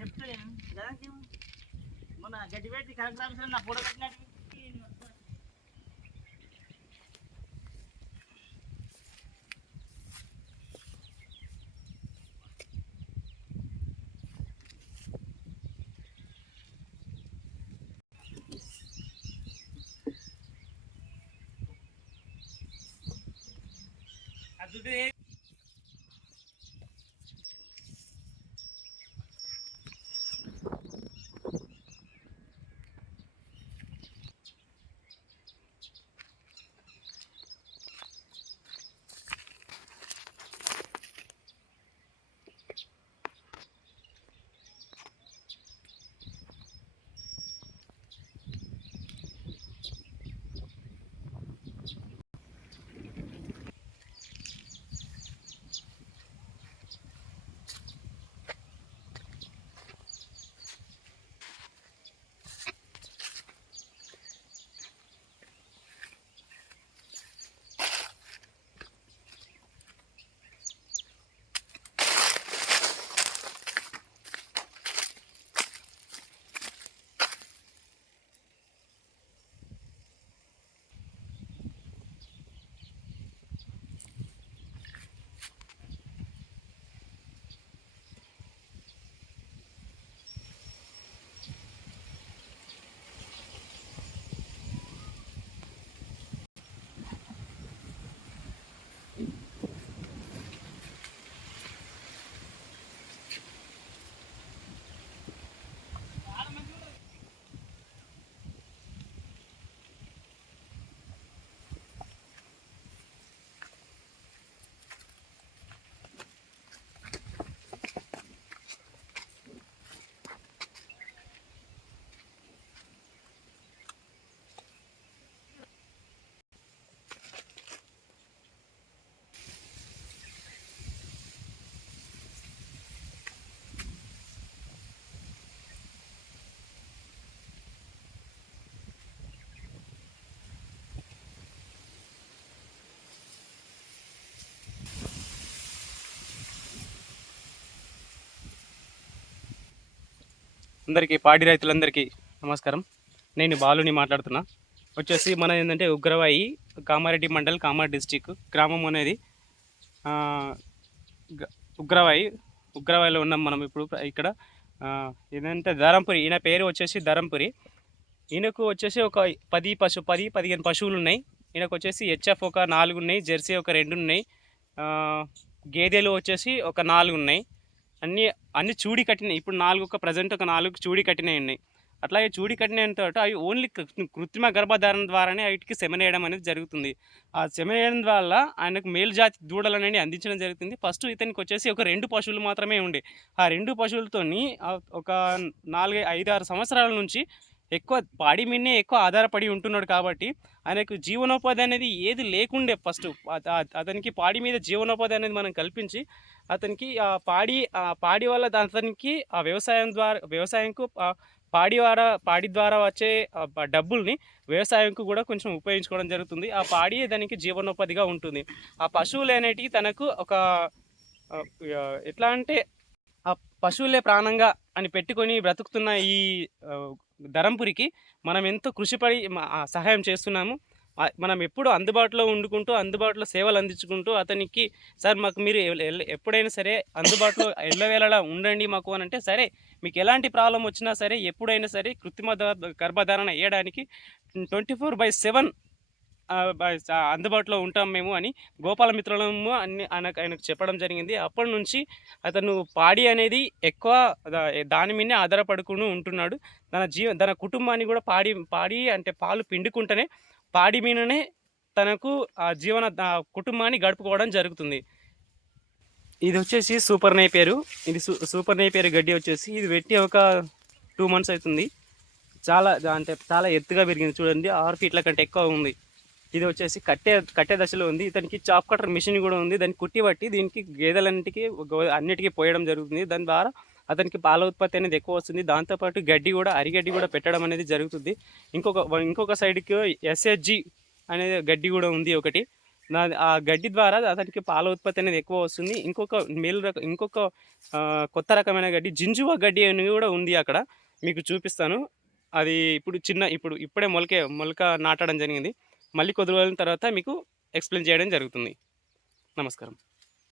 చెప్తే మొన్న గడ్డి పెట్టి కలెక్టర్ ఆఫీసర్ నా ఫోటో పెట్టినట్టు అది అందరికీ పాడి రైతులందరికీ నమస్కారం. నేను బాలుని మాట్లాడుతున్నా. వచ్చేసి మన ఏంటంటే ఉగ్రవాయి, కామారెడ్డి మండల్, కామారెడ్డి డిస్టిక్ గ్రామం అనేది ఉగ్రవాయిలో ఉన్నాం మనం ఇప్పుడు. ఇక్కడ ఏంటంటే ధరంపురి, ఈయన పేరు వచ్చేసి ధరంపురి. ఈయనకు వచ్చేసి ఒక 10-15 పశువులు ఉన్నాయి. ఈయనకు వచ్చేసి హెచ్ఎఫ్ ఒక 4 ఉన్నాయి, జెర్సీ ఒక 2 ఉన్నాయి, గేదెలు వచ్చేసి ఒక 4 ఉన్నాయి. అన్ని చూడి కట్టినాయి. ఇప్పుడు 4 ప్రజెంట్ ఒక 4 చూడి కట్టినవి ఉన్నాయి. అట్లాగే చూడి కట్టినంత అవి ఓన్లీ కృత్రిమ గర్భధారణ ద్వారానే వీటికి సెమెనేయడం అనేది జరుగుతుంది. ఆ సెమెనేయడం వల్ల ఆయనకు మేలు జాతి దూడలు అనేది అందించడం జరుగుతుంది. ఫస్ట్ ఇతనికి వచ్చేసి ఒక 2 పశువులు మాత్రమే ఉండే. ఆ 2 పశువులతోని ఒక 4-5-6 సంవత్సరాల నుంచి ఎక్కువ పాడి మీదనే ఎక్కువ ఆధారపడి ఉంటున్నాడు. కాబట్టి ఆయనకు జీవనోపాధి అనేది ఏది లేకుండే. ఫస్ట్ అతనికి పాడి మీద జీవనోపాధి అనేది మనం కల్పించి అతనికి పాడి వల్ల అతనికి ఆ వ్యవసాయంకు పాడి ద్వారా వచ్చే డబ్బుల్ని వ్యవసాయంకు కూడా కొంచెం ఉపయోగించుకోవడం జరుగుతుంది. ఆ పాడి దానికి జీవనోపాధిగా ఉంటుంది. ఆ పశువులు అనేటివి తనకు ఒక ఎట్లా అంటే ఆ పశువులే ప్రాణంగా అని పెట్టుకొని బ్రతుకుతున్న ఈ ధరంపురికి మనం ఎంతో కృషిపడి సహాయం చేస్తున్నాము. మనం ఎప్పుడు అందుబాటులో ఉండుకుంటూ అందుబాటులో సేవలు అందించుకుంటూ అతనికి సార్ మాకు మీరు ఎప్పుడైనా సరే అందుబాటులో ఎల్లవేళలా ఉండండి మాకు అని అంటే, సరే మీకు ఎలాంటి ప్రాబ్లం వచ్చినా సరే ఎప్పుడైనా సరే కృత్రిమ గర్భధారణ వేయడానికి 24/7 అందుబాటులో ఉంటాం మేము అని గోపాల మిత్రులము అన్ని ఆయనకు చెప్పడం జరిగింది. అప్పటి నుంచి అతను పాడి అనేది ఎక్కువ దాని మీదనే ఆధారపడుకుంటూ ఉంటున్నాడు. తన కుటుంబాన్ని కూడా పాడి అంటే పాలు పిండుకుంటేనే పాడి మీదనే తనకు కుటుంబాన్ని గడుపుకోవడం జరుగుతుంది. ఇది వచ్చేసి సూపర్ నేపియర్. ఇది సూపర్ నేపియర్ గడ్డి వచ్చేసి ఇది పెట్టి ఒక 2 months అవుతుంది. చాలా ఎత్తుగా పెరిగింది. చూడండి, 6 feet కంటే ఎక్కువ ఉంది. ఇది వచ్చేసి కట్టే దశలో ఉంది. ఇతనికి చాప్ కటర్ మిషన్ కూడా ఉంది. దాన్ని కుట్టి బట్టి దీనికి గేదెలన్నిటికీ అన్నిటికీ పోయడం జరుగుతుంది. దాని ద్వారా అతనికి పాల ఉత్పత్తి అనేది ఎక్కువ వస్తుంది. దాంతోపాటు అరిగడ్డి కూడా పెట్టడం అనేది జరుగుతుంది. ఇంకొక సైడ్కి SHG అనే గడ్డి కూడా ఉంది ఒకటి. ఆ గడ్డి ద్వారా అతనికి పాల ఉత్పత్తి అనేది ఎక్కువ వస్తుంది. ఇంకొక కొత్త రకమైన గడ్డి జింజువా గడ్డి అని కూడా ఉంది అక్కడ. మీకు చూపిస్తాను. అది ఇప్పుడే మొలక నాటడం జరిగింది. మళ్ళీ కొద్ది రోజుల తర్వాత మీకు ఎక్స్‌ప్లెయిన్ చేయడం జరుగుతుంది. నమస్కారం.